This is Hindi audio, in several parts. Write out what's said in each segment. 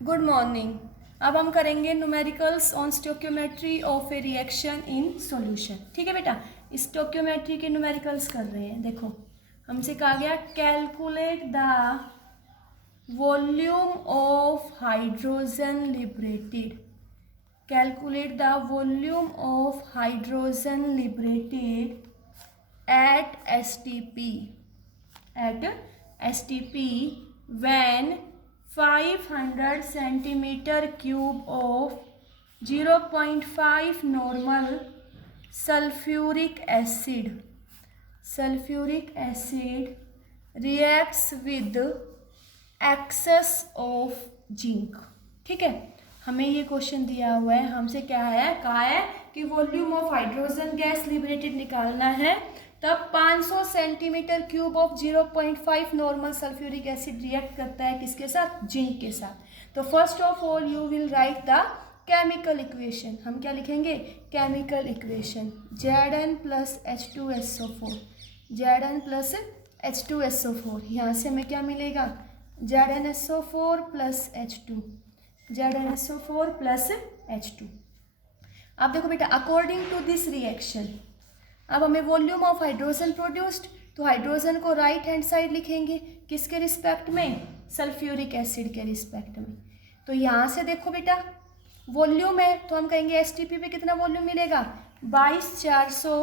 Good morning. अब हम करेंगे numericals on stoichiometry of A reaction in solution. ठीक है बेटा, स्टोक्योमेट्री के न्यूमेरिकल्स कर रहे हैं। देखो हमसे कहा गया calculate the volume of hydrogen liberated. Calculate the volume of hydrogen liberated at STP when 500 centimeter cube of 0.5 normal sulfuric acid reacts with excess of zinc। ठीक है, हमें ये क्वेश्चन दिया हुआ है, हमसे क्या है, कहा है कि volume of hydrogen gas liberated निकालना है। तब 500 centimetre cube of 0.5 normal sulphuric acid react करता है किसके साथ, जिंक के साथ। तो first of all you will write the chemical equation. हम क्या लिखेंगे, chemical equation Zn plus H2SO4, Zn plus H2SO4। यहाँ से हमें क्या मिलेगा, ZnSO4 plus H2, ZnSO4 plus H2। अब देखो बेटा, अकॉर्डिंग टू दिस रिएक्शन अब हमें वॉल्यूम ऑफ हाइड्रोजन प्रोड्यूस्ड, तो हाइड्रोजन को राइट हैंड साइड लिखेंगे किसके रिस्पेक्ट में, सल्फ्यूरिक एसिड के रिस्पेक्ट में। तो यहाँ से देखो बेटा वॉल्यूम है तो हम कहेंगे एसटीपी पे कितना वॉल्यूम मिलेगा, 22,400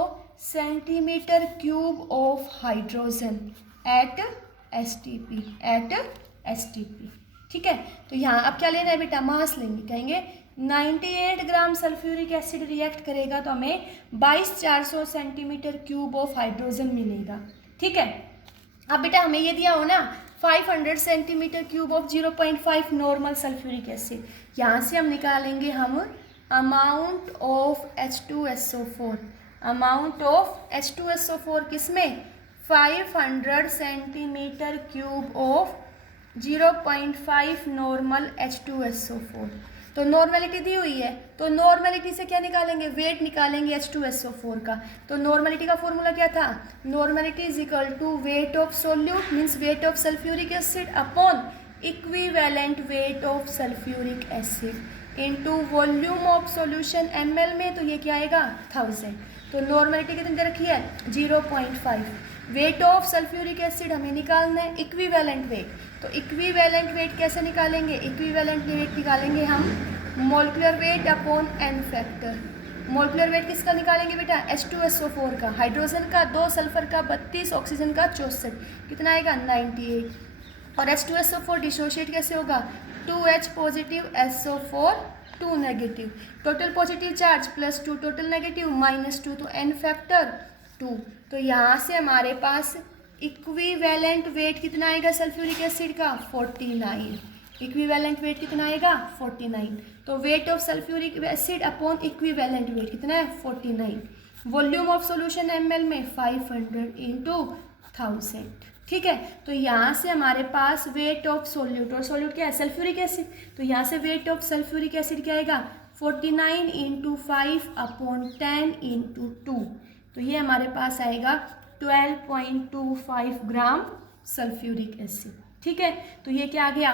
centimetre cube of hydrogen at STP. ठीक है, तो यहाँ अब क्या लेना है बेटा, मास लेंगे, कहेंगे 98 ग्राम सल्फ्यूरिक एसिड रिएक्ट करेगा तो हमें 22,400 सेंटीमीटर क्यूब ऑफ हाइड्रोजन मिलेगा। ठीक है, अब बेटा हमें ये दिया हो ना 500 centimetre cube of 0.5 normal sulphuric acid, यहाँ से हम निकालेंगे हम amount of H2SO4, amount of H2SO4 किसमें, 500 centimetre cube of 0.5 normal H2SO4। तो नॉर्मेलिटी दी हुई है, तो नॉर्मेलिटी से क्या निकालेंगे, वेट निकालेंगे H2SO4 का। तो नॉर्मेलिटी का फॉर्मूला क्या था, normality is equal to weight of solute means weight of sulphuric acid upon equivalent weight of sulphuric acid into volume of solution ml में, तो ये क्या आएगा 1000। तो नॉर्मेलिटी कितनी दे रखी है 0.5। वेट ऑफ सल्फ्यूरिक एसिड हमें निकालना है, इक्विवेलेंट वेट। तो इक्विवेलेंट वेट कैसे निकालेंगे, इक्विवेलेंट वेट निकालेंगे हम molecular weight upon N factor. Molecular weight किसका निकालेंगे बेटा, H2SO4 का, हाइड्रोजन का 2, सल्फर का 32, ऑक्सीजन का 64, कितना आएगा 98। और H2SO4 डिसोशिएट कैसे होगा, 2H positive SO4 2 negative, total positive charge +2 total negative -2, तो एन फैक्टर 2। तो यहाँ से हमारे पास इक्विवेलेंट वेट कितना आएगा सल्फ्यूरिक एसिड का 49। इक्विवेलेंट वेट कितना आएगा 49। तो wait of sulphuric acid upon equivalent wait कितना है 49। वॉल्यूम ऑफ सॉल्यूशन ml में 500 इंटू 1000। ठीक है, तो यहाँ से हमारे पास वेट ऑफ सोल्यूट, और सोल्यूट क्या है सल्फ्यूरिक एसिड, तो यहाँ से वेट ऑफ सल्फ्यूरिक एसिड क्या आएगा 49 इंटू 5 अपॉन 10 इंटू 2, तो ये हमारे पास आएगा 12.25 ग्राम सल्फ्यूरिक एसिड। ठीक है, तो ये क्या आ गया,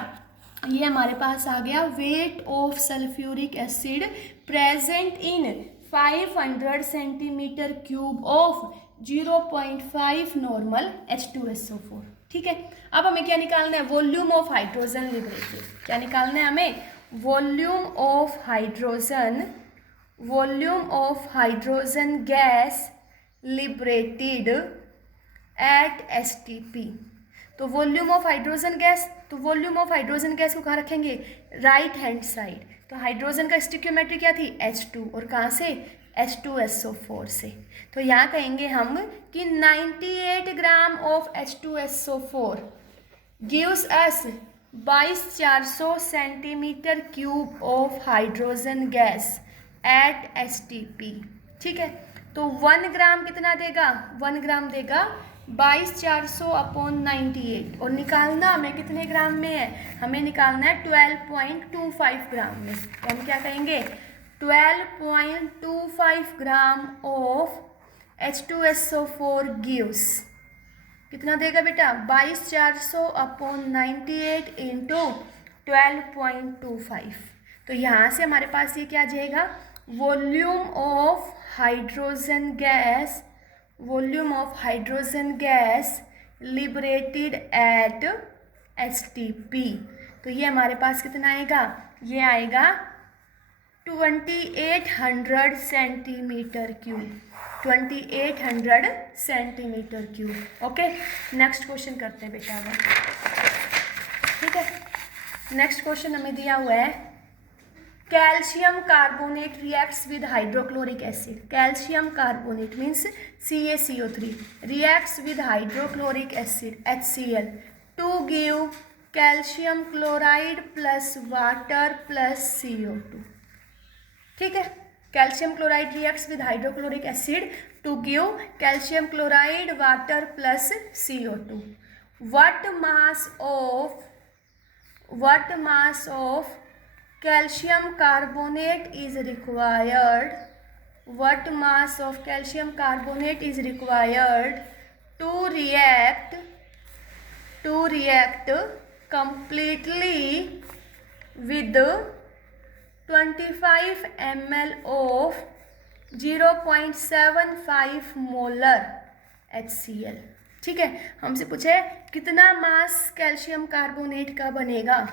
ये हमारे पास आ गया wait of sulphuric acid present in 500 centimetre cube of 0.5 normal H2SO4। ठीक है, अब हमें क्या निकालना है, वॉल्यूम ऑफ हाइड्रोजन लिबरेटेड। क्या निकालना है हमें, volume of hydrogen gas liberated at STP। तो वॉल्यूम ऑफ हाइड्रोजन गैस, तो वॉल्यूम ऑफ हाइड्रोजन गैस को कहाँ रखेंगे, राइट हैंड साइड। तो हाइड्रोजन का स्टिक्योमेट्री क्या थी H2, और कहाँ से H2SO4 से। तो यहाँ कहेंगे हम कि 98 gram of H2SO4 gives us 22,400 centimetre cube of hydrogen gas at STP। ठीक है, तो 1 ग्राम कितना देगा, 1 ग्राम देगा 22,400 अपॉन 98, और निकालना हमें कितने ग्राम में है, हमें निकालना है 12.25 ग्राम में। तो हम क्या कहेंगे 12.25 ग्राम ऑफ H2SO4 गिव्स कितना देगा बेटा 22,400 अपॉन 98 इंटू 12.25। तो यहाँ से हमारे पास ये क्या आ जाएगा, volume of hydrogen gas liberated at STP। तो ये हमारे पास कितना आएगा, ये आएगा 2800 centimetre cube, 2800 centimetre cube. Okay, next question करते हैं बेटा अब। ठीक है, नेक्स्ट क्वेश्चन हमें दिया हुआ है, calcium carbonate reacts with hydrochloric acid. Calcium carbonate means CaCO3 reacts with hydrochloric acid HCl to give calcium chloride plus water plus CO2। ठीक है, calcium chloride reacts with hydrochloric acid to give calcium chloride water plus CO2। What mass of calcium carbonate is required? What mass of calcium carbonate is required to react completely with 25 ml of 0.75 molar HCl। ठीक है, हमसे पूछे कितना मास कैल्शियम कार्बोनेट का बनेगा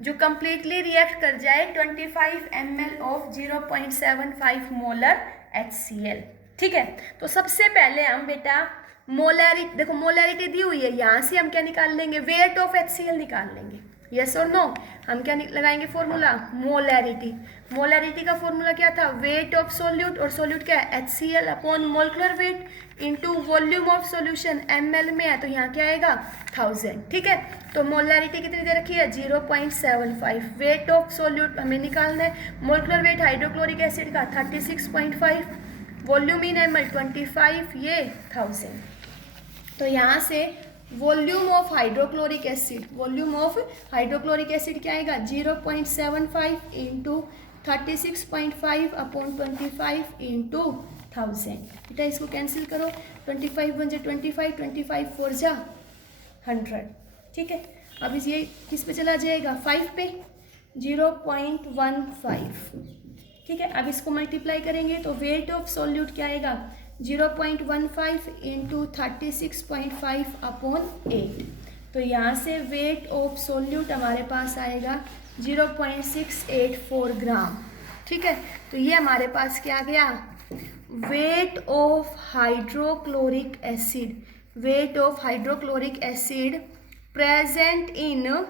जो कंप्लीटली रिएक्ट कर जाए 25 ml ऑफ 0.75 मोलर HCl। ठीक है, तो सबसे पहले हम बेटा मोलैरिटी, देखो मोलैरिटी दी हुई है, यहाँ से हम क्या निकाल लेंगे, वेट ऑफ HCl निकाल लेंगे। यस और नो, हम क्या लगाएंगे फॉर्मूला, मोलैरिटी। मोलैरिटी का फॉर्मूला क्या था, वेट ऑफ सोल्यूट, और सोल्यूट क्या है HCl upon molecular weight into volume of solution ml में है, तो यहाँ क्या आएगा 1000। ठीक है, तो मोलैरिटी कितनी दे रखी है 0.75। वेट ऑफ सोल्यूट हमें निकालना है, मोलकुलर वेट हाइड्रोक्लोरिक एसिड का 36.5, वॉल्यूम इन ml 25, ये 1000। तो यहाँ से वॉल्यूम ऑफ हाइड्रोक्लोरिक एसिड, क्या आएगा 0.75 इंटू 36.5 अपॉन 25 इंटू 1000। बेटा इसको कैंसिल करो, 25 वन जा 25, 25 4 जा 100। ठीक है, अब इस ये किस पे चला जाएगा 5 पे, 0.15। ठीक है, अब इसको मल्टीप्लाई करेंगे तो वेट ऑफ सॉल्यूट क्या आएगा 0.15 इंटू 36.5 अपॉन 8। तो यहाँ से वेट ऑफ सोल्यूट हमारे पास आएगा 0.684 ग्राम। ठीक है, तो ये हमारे पास क्या गया, weight of hydrochloric acid present in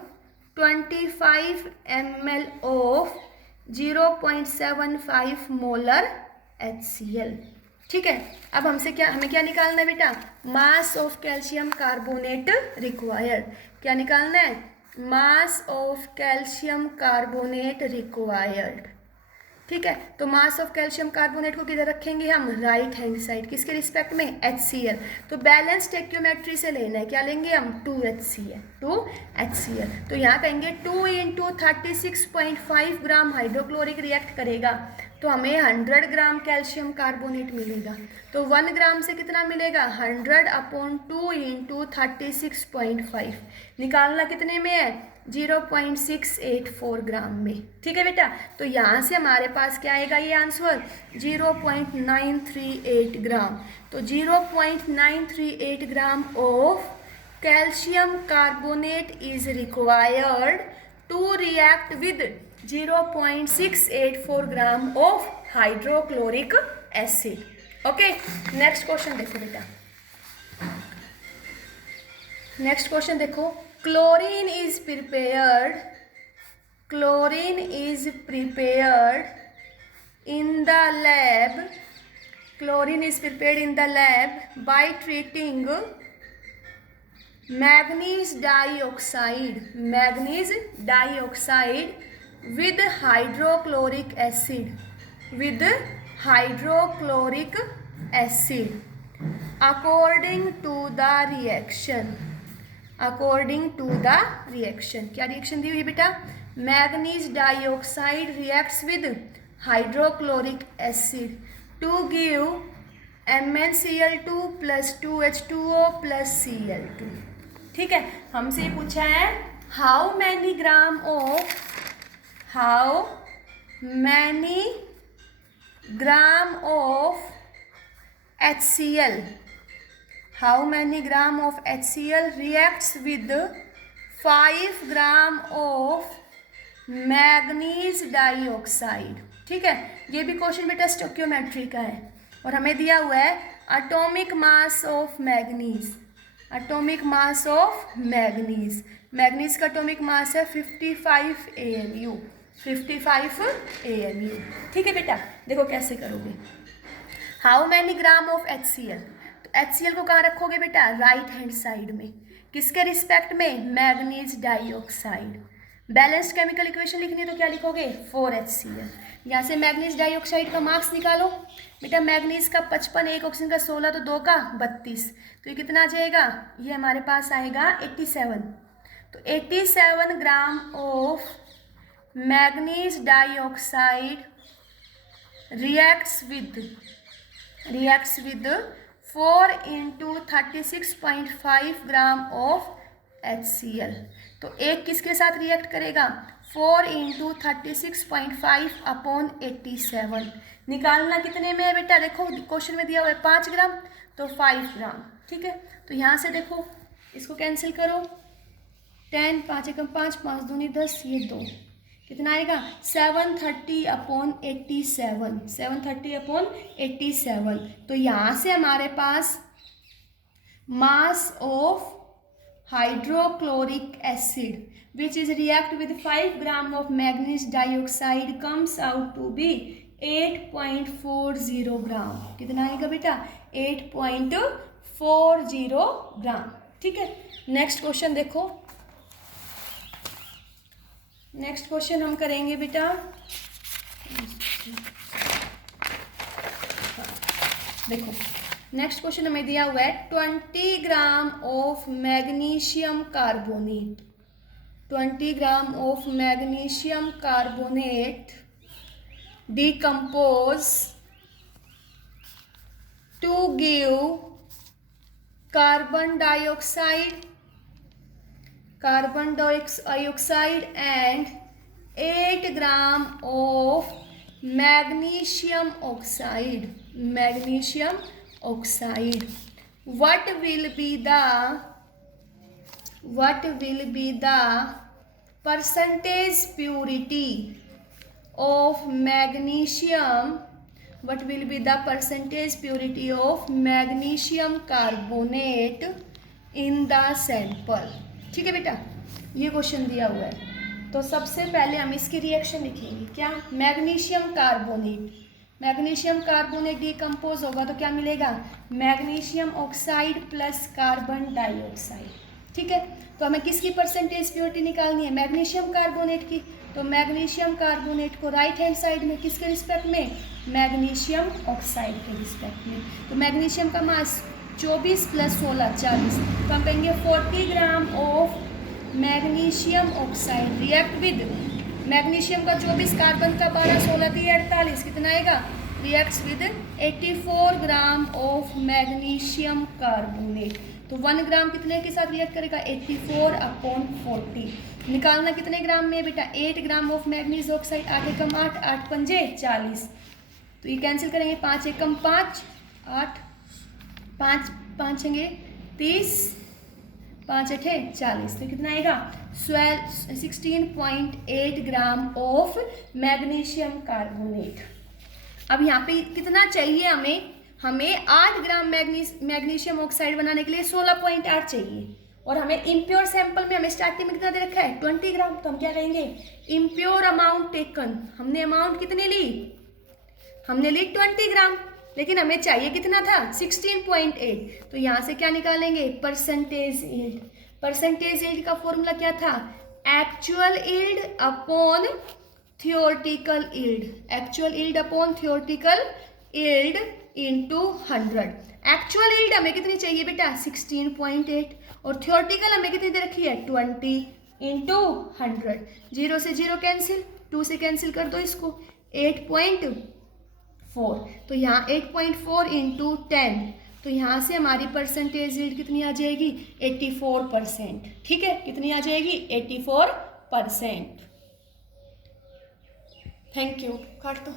25 ml of 0.75 molar HCl। ठीक है, अब हमें क्या निकालना है बेटा, mass of calcium carbonate required. क्या निकालना है, mass of calcium carbonate required. ठीक है, तो मास ऑफ कैल्शियम कार्बोनेट को किधर रखेंगे हम, राइट हैंड साइड, किसके रिस्पेक्ट में HCl। तो बैलेंस स्टोइकियोमेट्री से लेना है, क्या लेंगे हम 2HCl। तो यहाँ कहेंगे 2 इंटू 36.5 ग्राम हाइड्रोक्लोरिक रिएक्ट करेगा तो हमें 100 ग्राम कैल्शियम कार्बोनेट मिलेगा। तो 1 ग्राम से कितना मिलेगा 100 अपॉन 2 इंटू 36.5, निकालना कितने में है 0.684 ग्राम में। ठीक है बेटा, तो यहाँ से हमारे पास क्या आएगा ये आंसर 0.938 ग्राम। तो 0.938 gram of calcium carbonate is required to react with 0.684 gram of hydrochloric acid. Okay, next question देखो बेटा, नेक्स्ट क्वेश्चन देखो, chlorine is prepared in the lab by treating manganese dioxide with hydrochloric acid according to the reaction। क्या रिएक्शन दी हुई बेटा, manganese dioxide reacts with hydrochloric acid to give MnCl2 + 2H2O + Cl2। ठीक है, हमसे ये पूछा है how many gram of HCl, how many gram of HCl reacts with 5 gram of manganese dioxide. ठीक है, ये भी क्वेश्चन बेटा स्टोक्योमेट्री का है और हमें दिया हुआ है atomic mass of manganese. Atomic mass of manganese, manganese का एटॉमिक मास है 55 AMU, 55 AMU। ठीक है बेटा, देखो कैसे करोगे। How many gram of HCl, तो HCl को कहाँ रखोगे बेटा, राइट हैंड साइड में, किसके रिस्पेक्ट में, manganese dioxide. Balanced chemical equation लिखनी है तो क्या लिखोगे, 4HCl। यहाँ से मैग्नीज डाइऑक्साइड का मार्क्स निकालो बेटा, मैग्नीज का 55, एक ऑक्सीजन का 16, तो 2 का 32, तो ये कितना आ जाएगा, ये हमारे पास आएगा 87। तो 87 ग्राम of manganese dioxide reacts with 4 into 36.5 gram of HCl। तो एक किसके साथ रिएक्ट करेगा, 4 into 36.5 अपॉन 87। निकालना कितने में है बेटा, देखो क्वेश्चन में दिया हुआ है 5 ग्राम, तो 5 ग्राम। ठीक है, तो यहाँ से देखो इसको कैंसिल करो, 10, 5 एकम 5, 5 दूनी 10, ये 2, कितना आएगा 730 अपॉन 87, 730 अपॉन 87। तो यहाँ से हमारे पास mass of hydrochloric acid which is react with 5 gram of manganese dioxide comes out to be 8.40 gram. कितना आएगा बेटा, 8.40 ग्राम। ठीक है, नेक्स्ट क्वेश्चन देखो। नेक्स्ट क्वेश्चन हम करेंगे बेटा, देखो नेक्स्ट क्वेश्चन हमें दिया हुआ है 20 gram of magnesium carbonate, 20 gram of magnesium carbonate decompose to give carbon dioxide and 8 gram of magnesium oxide, what will be the percentage purity of magnesium carbonate in the sample। ठीक है बेटा, ये क्वेश्चन दिया हुआ है, तो सबसे पहले हम इसकी रिएक्शन लिखेंगे। क्या, मैग्नीशियम कार्बोनेट डिकम्पोज होगा तो क्या मिलेगा, magnesium oxide plus carbon dioxide. ठीक है, तो हमें किसकी परसेंटेज प्योरिटी निकालनी है, मैग्नीशियम कार्बोनेट की। तो मैग्नीशियम कार्बोनेट को राइट हैंड साइड में किसके रिस्पेक्ट में, मैग्नीशियम ऑक्साइड के रिस्पेक्ट में। तो मैग्नीशियम का मास 24 प्लस 16 40, तो हम कहेंगे 40 ग्राम of magnesium oxide react with, magnesium का 24, कार्बन का 12, 16 दिए 48, कितना आएगा, reacts with 84 gram of magnesium carbonate. तो 1 ग्राम कितने के साथ रिएक्ट करेगा, 84 अपॉन 40। निकालना कितने ग्राम में बेटा, 8 ग्राम ऑफ मैग्नीज ऑक्साइड, 8 एकम 8, 8 पंजे 40, तो ये कैंसिल करेंगे, 5 एकम 5, 8, 5 5 होंगे 30, 5 8 40, तो कितना आएगा 16.8 ग्राम ऑफ मैग्नीशियम कार्बोनेट। अब यहाँ पे कितना चाहिए हमें 8 ग्राम मैग्नीशियम ऑक्साइड बनाने के लिए 16.8 चाहिए, और हमें इम्प्योर सैंपल में हमें स्टार्टिंग में कितना दे रखा है 20 ग्राम। तो हम क्या कहेंगे, इम्प्योर अमाउंट टेकन, हमने अमाउंट कितनी ली, हमने ली 20 ग्राम, लेकिन हमें चाहिए कितना था 16.8। तो यहाँ से क्या निकालेंगे, परसेंटेज यील्ड। परसेंटेज यील्ड का फॉर्मूला क्या था, actual yield upon theoretical yield, actual yield upon theoretical yield into 100। Actual yield हमें कितनी चाहिए बेटा 16.8, और थियोरेटिकल हमें कितनी दे रखी है 20 इंटू 100। 0 से 0 कैंसिल, 2 से कैंसिल कर दो इसको, 8.4। तो यहाँ 8.4 इंटू 10 तो यहाँ से हमारी परसेंटेज यील्ड कितनी आ जाएगी, 84%। ठीक है, कितनी आ जाएगी, 84%। थैंक यू, काट दो।